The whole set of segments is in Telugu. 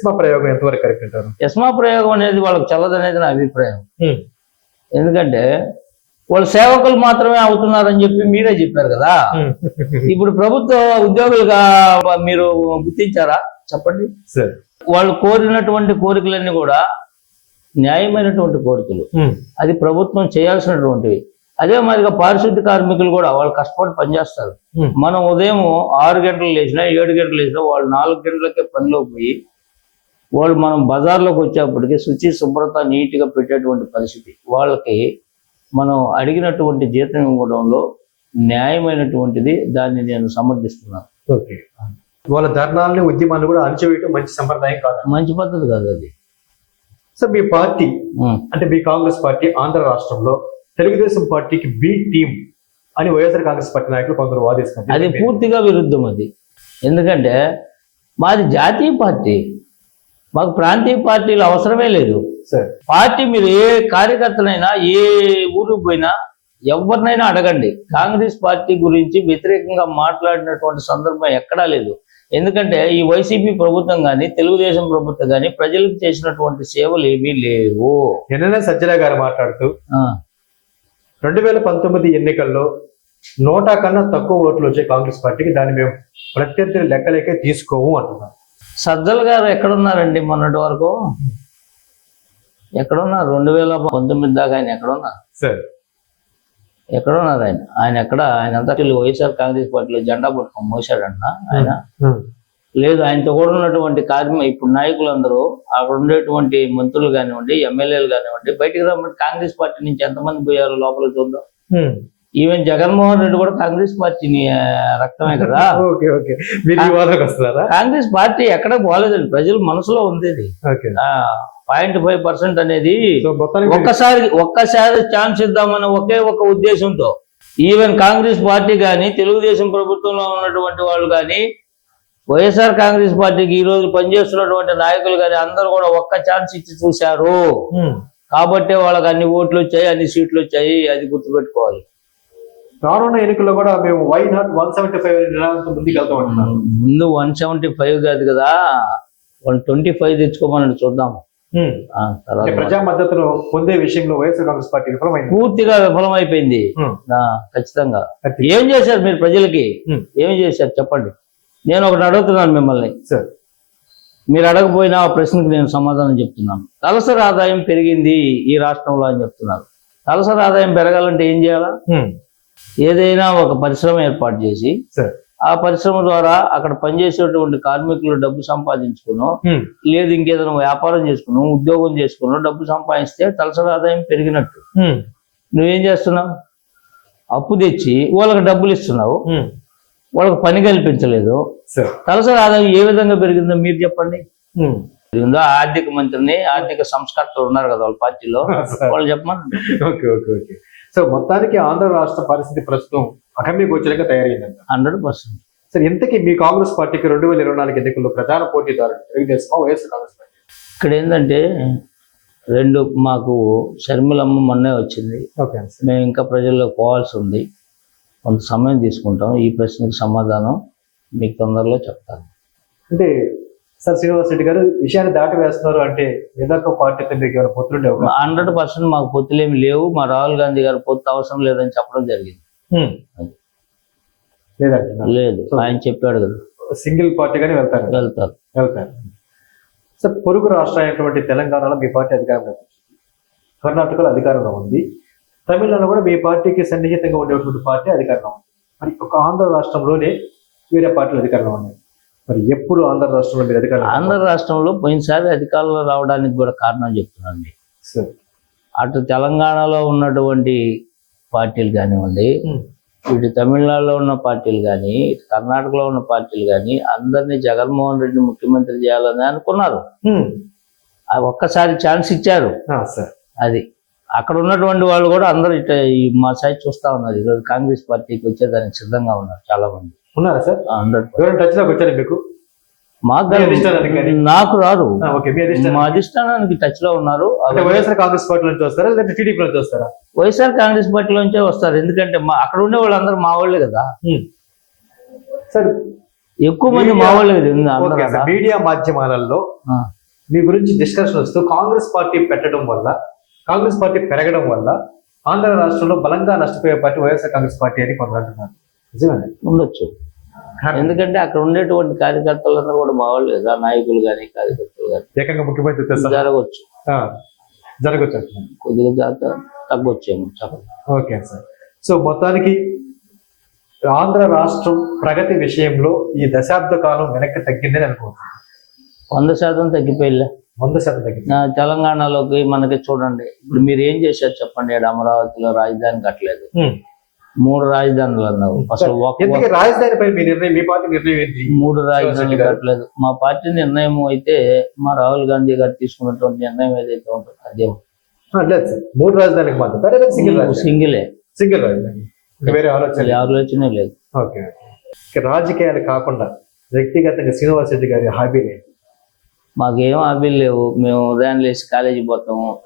ఎస్మా ప్రయోగం ఎంతవరకు కరెక్ట్ అంటారు? యస్మా ప్రయోగం అనేది వాళ్ళకి చల్లదనేది నా అభిప్రాయం. ఎందుకంటే వాళ్ళు సేవకులు మాత్రమే అవుతున్నారని చెప్పి మీరే చెప్పారు కదా. ఇప్పుడు ప్రభుత్వ ఉద్యోగులుగా మీరు గుర్తించారా? చెప్పండి. సరే. వాళ్ళు కోరినటువంటి కోరికలన్నీ కూడా న్యాయమైనటువంటి కోరికలు. అది ప్రభుత్వం చేయాల్సినటువంటివి. అదే మాదిరిగా పారిశుద్ధ్య కార్మికులు కూడా వాళ్ళు కష్టపడి పనిచేస్తారు. మనం ఉదయం ఆరు గంటలు లేచినా ఏడు గంటలు లేచినా వాళ్ళు నాలుగు గంటలకే పనిలో పోయి వాళ్ళు మనం బజార్లోకి వచ్చేప్పటికి శుచి శుభ్రత నీట్గా పెట్టేటువంటి పరిస్థితి. వాళ్ళకి మనం అడిగినటువంటి జీతం ఇవ్వడంలో న్యాయమైనటువంటిది దాన్ని నేను సమర్థిస్తున్నాను. ఓకే. వాళ్ళ ధర్నాలని ఉద్యమాన్ని కూడా అణచివేయటం మంచి సంప్రదాయం కాదు? మంచి పద్ధతి కాదు అది. సో మీ పార్టీ. అంటే మీ కాంగ్రెస్ పార్టీ ఆంధ్ర రాష్ట్రంలో తెలుగుదేశం పార్టీకి బి టీం అని వైఎస్ఆర్ కాంగ్రెస్ పార్టీ నాయకులు కొందరు వాదిస్తున్నారు అది పూర్తిగా విరుద్ధం అది. ఎందుకంటే మాది జాతీయ పార్టీ. మాకు ప్రాంతీయ పార్టీలు అవసరమే లేదు. సార్. పార్టీ మీరు ఏ కార్యకర్తనైనా ఏ ఊరికి పోయినా ఎవరినైనా అడగండి. కాంగ్రెస్ పార్టీ గురించి వ్యతిరేకంగా మాట్లాడినటువంటి సందర్భం ఎక్కడా లేదు. ఎందుకంటే ఈ వైసీపీ ప్రభుత్వం కానీ తెలుగుదేశం ప్రభుత్వం కానీ ప్రజలకు చేసినటువంటి సేవలు ఏమీ లేవు. ఎన్ఎన్ఎస్ సజ్జల గారు మాట్లాడుతూ రెండు వేల పంతొమ్మిది ఎన్నికల్లో నోటా కన్నా తక్కువ ఓట్లు వచ్చే కాంగ్రెస్ పార్టీకి దాన్ని మేము ప్రత్యర్థి లెక్కలేకే తీసుకోము అంటున్నారు. సజ్జల గారు ఎక్కడున్నారండి మొన్నటి వరకు? ఎక్కడున్నారు? రెండు వేల పంతొమ్మిది దాకా ఆయన ఎక్కడున్నారు? ఎక్కడున్నారు ఆయన? ఆయన ఎక్కడ? ఆయన అంతా వైఎస్ఆర్ కాంగ్రెస్ పార్టీలో జెండా పట్టుకొని మోసాడంట ఆయన. లేదు ఆయనతో కూడా ఉన్నటువంటి కార్మిక ఇప్పుడు నాయకులందరూ అక్కడ ఉండేటువంటి మంత్రులు కానివ్వండి ఎమ్మెల్యేలు కానివ్వండి బయటికి రమ్మంటే కాంగ్రెస్ పార్టీ నుంచి ఎంతమంది పోయారో లోపలికి చూద్దాం? ఈవెన్ జగన్మోహన్ రెడ్డి కూడా కాంగ్రెస్ పార్టీని రక్తమే కదా. Okay okay. కాంగ్రెస్ పార్టీ ఎక్కడ పోలేదండి. ప్రజల మనసులో ఉంది ఇది పాయింట్ ఫైవ్ పర్సెంట్ అనేది ఒక్కసారి ఒక్కసారి ఛాన్స్ ఇద్దామన్న ఒకే ఒక ఉద్దేశంతో ఈవెన్ కాంగ్రెస్ పార్టీ కానీ తెలుగుదేశం ప్రభుత్వంలో ఉన్నటువంటి వాళ్ళు కానీ వైఎస్ఆర్ కాంగ్రెస్ పార్టీకి ఈ రోజు పనిచేస్తున్నటువంటి నాయకులు కానీ అందరూ కూడా ఒక్క ఛాన్స్ ఇచ్చి చూశారు. కాబట్టే వాళ్ళకి అన్ని ఓట్లు వచ్చాయి అన్ని సీట్లు వచ్చాయి అది గుర్తుపెట్టుకోవాలి. రానున్న ఎన్నికల్లో కూడా మేము why not one seventy five నినాదంతో ముందుకు వెళ్తాం అంటున్నారు ముందు వన్ సెవెంటీ ఫైవ్ కాదు కదా వన్ ట్వంటీ ఫైవ్ తెచ్చుకోమని చూద్దాం. ప్రజా మద్దతును పొందే విషయంలో వైఎస్ఆర్ కాంగ్రెస్ పార్టీ విఫలమైంది. పూర్తిగా విఫలమైపోయింది. ఖచ్చితంగా. ఏం చేశారు మీరు ప్రజలకి. ఏం చేశారు చెప్పండి. నేను ఒకటి అడుగుతున్నాను మిమ్మల్ని. సార్. మీరు అడగపోయినా ఆ ప్రశ్నకు నేను సమాధానం చెప్తున్నాను. తలసరి ఆదాయం పెరిగింది ఈ రాష్ట్రంలో అని చెప్తున్నారు. తలసరి ఆదాయం పెరగాలంటే ఏం చేయాలా. ఏదైనా ఒక పరిశ్రమ ఏర్పాటు చేసి ఆ పరిశ్రమ ద్వారా అక్కడ పనిచేసేటువంటి కార్మికులు డబ్బు సంపాదించుకును. ఉమ్. లేదు ఇంకేదైనా వ్యాపారం చేసుకును ఉద్యోగం చేసుకును డబ్బు సంపాదిస్తే తలసరి ఆదాయం పెరిగినట్టు. నువ్వేం చేస్తున్నావు? అప్పు తెచ్చి వాళ్ళకి డబ్బులు ఇస్తున్నావు. వాళ్ళకి పని కల్పించలేదు. సార్. తలసరి ఆదాయం ఏ విధంగా పెరిగిందో మీరు చెప్పండి. పెరిగిందో ఆర్థిక మంత్రిని ఆర్థిక సంస్కర్తలు ఉన్నారు కదా వాళ్ళ పార్టీలో. వాళ్ళు చెప్పమని ఓకే ఓకే ఓకే. సో మొత్తానికి ఆంధ్ర రాష్ట్ర పరిస్థితి ప్రస్తుతం అగమ్య గోచరంగా తయారైందంట. Hundred percent. సార్ ఇంతకీ మీ కాంగ్రెస్ పార్టీకి రెండు వేల ఇరవై నాలుగు ఎన్నికల్లో ప్రధాన పోటీదారుడు తెలుగుదేశం వైఎస్ఆర్ కాంగ్రెస్ పార్టీ? ఇక్కడ ఏంటంటే రెండు మాకు షర్మిలమ్మ మొన్నే వచ్చింది. ఓకే సార్ మేము ఇంకా ప్రజల్లోకి పోవాల్సి ఉంది. కొంత సమయం తీసుకుంటాం. ఈ ప్రశ్నకు సమాధానం మీకు తొందరలో చెప్తాను. అంటే సార్ శ్రీనివాస్ రెడ్డి గారు విషయాన్ని దాటి వేస్తున్నారు అంటే ఏదో ఒక పార్టీతో మీకు ఏమైనా పొత్తులుండే అవకాశం? హండ్రెడ్ పర్సెంట్ మాకు పొత్తులేమి లేవు. మా రాహుల్ గాంధీ గారు పొత్తు అవసరం లేదని చెప్పడం జరిగింది. లేదండి. లేదు. ఆయన చెప్పాడు కదా. సింగిల్ పార్టీగానే వెళ్తారు. వెళ్తారు. వెళ్తారు. సార్ పొరుగు రాష్ట్రం అయినటువంటి తెలంగాణలో మీ పార్టీ అధికారంలో ఉంది. కర్ణాటకలో అధికారంలో ఉంది. తమిళనాడులో కూడా మీ పార్టీకి సన్నిహితంగా ఉండేటువంటి పార్టీ అధికారంలో ఉంది. మరి ఒక ఆంధ్ర రాష్ట్రంలోనే వేరే పార్టీలు అధికారంలో ఉన్నాయి. మరి ఎప్పుడు ఆంధ్ర రాష్ట్రంలో మీరు అధికారం ఆంధ్ర రాష్ట్రంలో పోయినసారి అధికారంలో రావడానికి కూడా కారణం చెప్తున్నాను అటు తెలంగాణలో ఉన్నటువంటి పార్టీలు కానివ్వండి. ఇటు తమిళనాడులో ఉన్న పార్టీలు కానీ కర్ణాటకలో ఉన్న పార్టీలు కానీ అందరినీ జగన్మోహన్ రెడ్డి ముఖ్యమంత్రి చేయాలని అనుకున్నారు. ఒక్కసారి ఛాన్స్ ఇచ్చారు. అది అక్కడ ఉన్నటువంటి వాళ్ళు కూడా అందరూ ఇట ఈ మా సైడ్ చూస్తా ఉన్నారు. ఈరోజు కాంగ్రెస్ పార్టీకి వచ్చేదానికి సిద్ధంగా ఉన్నారు చాలా మంది ఉన్నారా సార్? హండ్రెడ్ ఎవరైనా టచ్లోకి వచ్చారా మీకు? నాకు రారు ఓకే మీ అధిష్టానం మా అధిష్టానానికి టచ్లో ఉన్నారు. వైఎస్ఆర్ కాంగ్రెస్ పార్టీ నుంచి వస్తారా లేదంటే టీడీపీ నుంచి వస్తారా? వైఎస్ఆర్ కాంగ్రెస్ పార్టీలోంచే వస్తారు. ఎందుకంటే మా అక్కడ ఉండే వాళ్ళందరూ మా వాళ్ళే కదా. సార్ ఎక్కువ మంది మా వాళ్ళే కదా మీడియా మాధ్యమాలలో. మీ గురించి డిస్కషన్ వస్తూ కాంగ్రెస్ పార్టీ పెట్టడం వల్ల కాంగ్రెస్ పార్టీ పెరగడం వల్ల ఆంధ్ర రాష్ట్రంలో బలంగా నష్టపోయే పార్టీ వైఎస్ఆర్ కాంగ్రెస్ పార్టీ అని కొందరు అంటున్నారు. నిజమే ఉండొచ్చు. ఎందుకంటే అక్కడ ఉండేటువంటి కార్యకర్తలందరూ కూడా మా వాళ్ళు కదా నాయకులు కానీ కార్యకర్తలు కానీ ఏకంగా ముఖ్యమంత్రి జరగవచ్చు. అంటున్నారు. కొద్దిగా జాగ్రత్త తగ్గొచ్చేమో ఓకే సార్. సో మొత్తానికి ఆంధ్ర రాష్ట్రం ప్రగతి విషయంలో ఈ దశాబ్ద కాలం వెనక్కి తగ్గిందని అనుకుంటున్నాను వంద శాతం తగ్గిపోయిలే వంద శాతం తగ్గింది. తెలంగాణలోకి మనకి చూడండి ఇప్పుడు మీరు ఏం చేశారు చెప్పండి అమరావతిలో రాజధాని కట్టలేదు. మూడు రాజధానులు అన్నారు అసలు ఒక ఎందుకు రాజధానిపై మీ నిర్ణయం మీ పార్టీ నిర్ణయం ఏంటి? మూడు రాజధానులు. కట్టలేదు. మా పార్టీ నిర్ణయం అయితే మా రాహుల్ గాంధీ గారు తీసుకున్నటువంటి నిర్ణయం ఏదైతే ఉంటుందో అదే. ఆ, లేదు సార్. మూడు రాజధానికి మాత్రం సింగిల్ రాజధాని. సింగిలే. సింగిల్ రాజధాని. వేరే ఆలోచన లేదు. ఆలోచనే లేదు. ఓకే. రాజకీయాలు కాకుండా వ్యక్తిగతంగా శ్రీనివాస్ రెడ్డి గారి హాబీ లేదు మాకేం హాబీలు లేవు. మేము ఉదయం లేచి కాలేజీ పోతాము.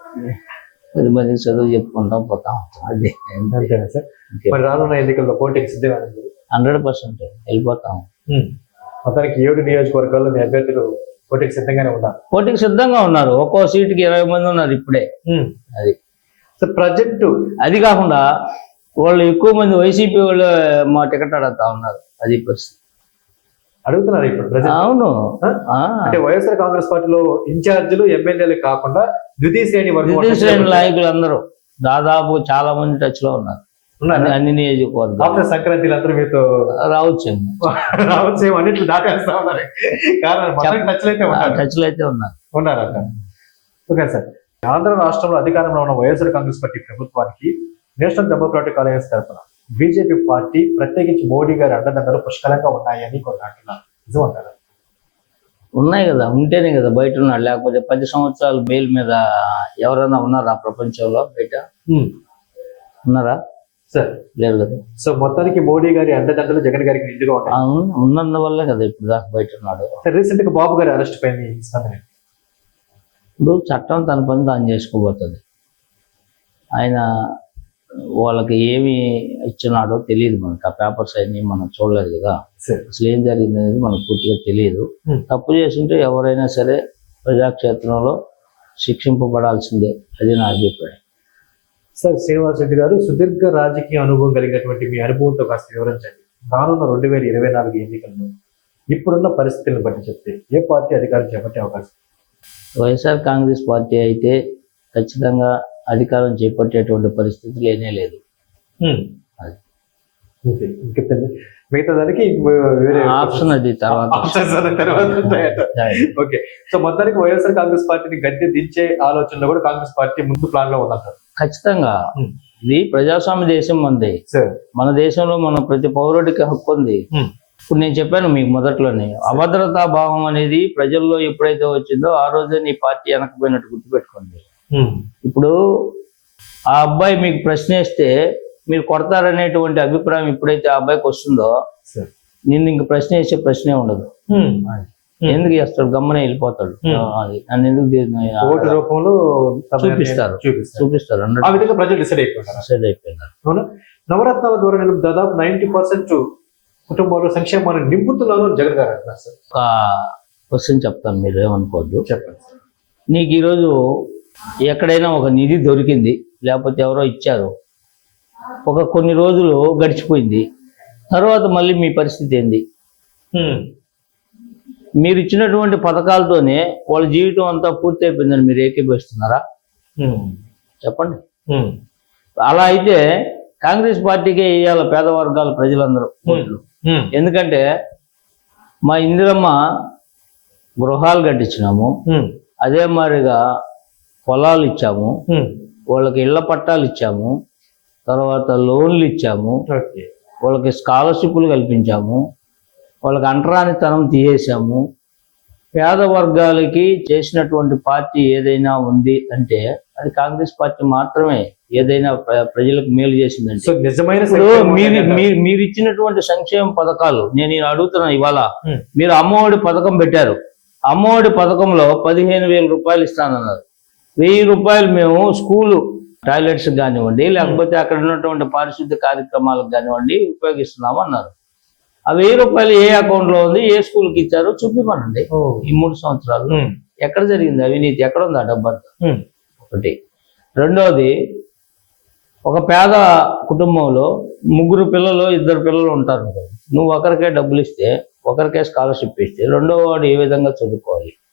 పది మందికి చదువు చెప్పుకుంటాం పోతాం అది. అంతేనా సార్? మరి రానున్న ఎన్నికల్లో పోటీకి సిద్ధంగా ఉంది హండ్రెడ్ పర్సెంట్ వెళ్ళిపోతాం మొత్తానికి ఏడు నియోజకవర్గాల్లో మీ అభ్యర్థులు పోటీకి సిద్ధంగానే ఉన్నారు. పోటీకి సిద్ధంగా ఉన్నారు. ఒక్కో సీటుకి ఇరవై మంది ఉన్నారు ఇప్పుడే. అది. సో ప్రజెంట్ అది కాకుండా వాళ్ళు ఎక్కువ మంది వైసీపీ వాళ్ళు మా టికెట్ అడుగుతా ఉన్నారు. అది పరిస్థితి. అడుగుతున్నారు ఇప్పుడు అవును. అంటే వైఎస్ఆర్ కాంగ్రెస్ పార్టీలో ఇన్ఛార్జీలు ఎమ్మెల్యేలు కాకుండా ద్వితీయ శ్రేణి ద్వితీయ శ్రేణి నాయకులు అందరూ దాదాపు చాలా మంది టచ్లో ఉన్నారు. ఉన్నారు? అన్ని- నియోజకవర్గాలు. సంక్రాంతి అందరూ మీతో రావచ్చేమో. రావచ్చు అన్నిట్లు దాటేస్తా ఉన్నారు. టచ్లు అయితే ఉన్నారు. టచ్లో అయితే ఉన్నారు. ఉన్నారట ఓకే సార్. ఆంధ్ర రాష్ట్రంలో అధికారంలో ఉన్న వైఎస్ఆర్ కాంగ్రెస్ పార్టీ ప్రభుత్వానికి నేషనల్ డెమోక్రాటిక్ అలయన్స్ తరఫున బీజేపీ పార్టీ ప్రత్యేకించి మోడీ గారి అండదండలు పుష్కలంగా ఉన్నాయని కొన్ని అంటున్నారు నిజం అంటారా? ఉన్నాయి కదా ఉంటేనే కదా బయట ఉన్నాడు లేకపోతే పది సంవత్సరాలు బెయిల్ మీద ఎవరైనా ఉన్నారా ప్రపంచంలో బయట? ఉన్నారా? సార్. లేరు కదా. సో మొత్తానికి మోడీ గారి అండదండలు జగన్ గారికి నిండుగా ఉన్న- ఉన్నందువల్లే కదా ఇప్పుడు దాకా బయట ఉన్నాడు. సార్ రీసెంట్గా బాబు గారి అరెస్ట్ పైన ఏంటి? ఇప్పుడు చట్టం తన పని తాను చేసుకోబోతుంది. ఆయన వాళ్ళకి ఏమి ఇచ్చినాడో తెలియదు మనకి. ఆ పేపర్స్ అన్ని మనం చూడలేదు కదా. అసలు ఏం జరిగింది అనేది మనకు పూర్తిగా తెలియదు. తప్పు చేసింటే ఎవరైనా సరే ప్రజాక్షేత్రంలో శిక్షింపబడాల్సిందే. అది నా అభిప్రాయం. సార్ శ్రీనివాస్ రెడ్డి గారు సుదీర్ఘ రాజకీయ అనుభవం కలిగినటువంటి మీ అనుభవంతో కాస్త వివరించండి. రానున్న రెండు వేల ఇరవై నాలుగు ఎన్నికల్లో ఇప్పుడున్న పరిస్థితులను బట్టి చెప్తే ఏ పార్టీ అధికారం చేపట్టే అవకాశం? వైఎస్ఆర్ కాంగ్రెస్ పార్టీ అయితే ఖచ్చితంగా అధికారం చేపట్టేటువంటి పరిస్థితి లేనే లేదు. మిగతా దానికి వేరే ఆప్షన్ అది తర్వాత. ఓకే సో మొత్తానికి వైఎస్ఆర్ కాంగ్రెస్ పార్టీని గద్దె దించే ఆలోచనలో కూడా కాంగ్రెస్ పార్టీ ముందు ప్లాన్లో ఉందంటారు. ఖచ్చితంగా. ఇది ప్రజాస్వామ్య దేశం మంది మన దేశంలో మన ప్రతి పౌరుడికి హక్కు ఉంది. ఇప్పుడు నేను చెప్పాను మీకు మొదట్లోనే. అభద్రతా భావం అనేది ప్రజల్లో ఎప్పుడైతే వచ్చిందో ఆ రోజే నీ పార్టీ వెనకపోయినట్టు గుర్తుపెట్టుకోండి. ఇప్పుడు ఆ అబ్బాయి మీకు ప్రశ్న వేస్తే మీరు కొడతారనేటువంటి అభిప్రాయం ఎప్పుడైతే ఆ అబ్బాయికి వస్తుందో నిన్ను ఇంక ప్రశ్న వేసే ప్రశ్నే ఉండదు. ఎందుకు చేస్తాడు? గమ్మనే వెళ్ళిపోతాడు. అది. నన్ను ఎందుకు ఓటు రూపంలో చూపిస్తారు. చూపిస్తారు. ఆ విధంగా ప్రజలు డిసైడ్ అయిపోతారు డిసైడ్ అయిపోయినారు. అవునా? నవరత్నాల ద్వారా నేను దాదాపు నైన్టీ పర్సెంట్ కుటుంబంలో సంక్షేమాన్ని నింపుతున్నాను అని జగన్ గారు అంటున్నారు సార్. ఒక క్వశ్చన్ చెప్తాను మీరు ఏమనుకోవద్దు. చెప్పండి. నీకు ఈరోజు ఎక్కడైనా ఒక నిధి దొరికింది లేకపోతే ఎవరో ఇచ్చారు. ఒక కొన్ని రోజులు గడిచిపోయింది. తర్వాత మళ్ళీ మీ పరిస్థితి ఏంది? మీరు ఇచ్చినటువంటి పథకాలతోనే వాళ్ళ జీవితం అంతా పూర్తి అయిపోయిందని మీరు ఏకీభవిస్తున్నారా? చెప్పండి. అలా అయితే కాంగ్రెస్ పార్టీకే వేయాల పేద వర్గాల ప్రజలందరూ ఎందుకంటే మా ఇందిరమ్మ గృహాలు కట్టించినాము. అదే మాదిరిగా పొలాలు ఇచ్చాము. వాళ్ళకి ఇళ్ళ పట్టాలు ఇచ్చాము. తర్వాత లోన్లు ఇచ్చాము. వాళ్ళకి స్కాలర్షిప్లు కల్పించాము. వాళ్ళకి అంటరానితనం తీసేసాము పేద వర్గాలకి చేసినటువంటి పార్టీ ఏదైనా ఉంది అంటే అది కాంగ్రెస్ పార్టీ మాత్రమే ఏదైనా ప్ర- ప్రజలకు మేలు చేసిందంటే. నిజమైన మీరు మీరు- ఇచ్చినటువంటి సంక్షేమ పథకాలు నేను అడుగుతున్నా ఇవాళ. మీరు అమ్మఒడి పథకం పెట్టారు. అమ్మఒడి పథకంలో పదిహేను వేల రూపాయలు ఇస్తానన్నారు. వెయ్యి రూపాయలు మేము స్కూలు టాయిలెట్స్ కానివ్వండి లేకపోతే అక్కడ ఉన్నటువంటి పారిశుద్ధ్య కార్యక్రమాలకు కానివ్వండి ఉపయోగిస్తున్నాము అన్నారు. ఆ వెయ్యి రూపాయలు ఏ అకౌంట్లో ఉంది ఏ స్కూల్కి ఇచ్చారో చూపిమనండి. ఈ మూడు సంవత్సరాలు. ఎక్కడ జరిగింది అవినీతి? ఎక్కడ ఉంది ఆ డబ్బంతా. ఒకటి. రెండోది ఒక పేద కుటుంబంలో ముగ్గురు పిల్లలు ఇద్దరు పిల్లలు ఉంటారు. నువ్వు ఒకరికే డబ్బులు ఇస్తే ఒకరికే స్కాలర్షిప్ ఇస్తే రెండో వాడు ఏ విధంగా చదువుకోవాలి?